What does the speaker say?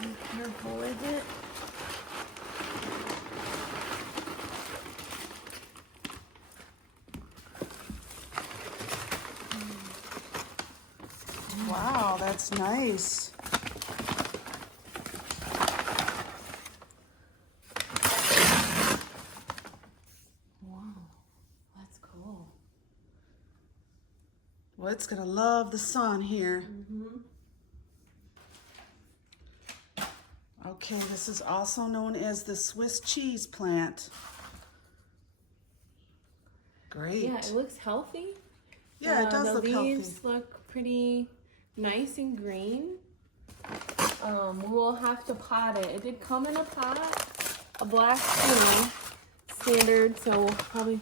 Be careful with it. Wow, that's nice. Wow, that's cool. Well, it's gonna love the sun here. Okay, this is also known as the Swiss cheese plant. Great. Yeah, it looks healthy. Yeah, it does look healthy. The leaves look pretty nice and green. We'll have to pot it. It did come in a pot, a black spoon, standard, so we'll probably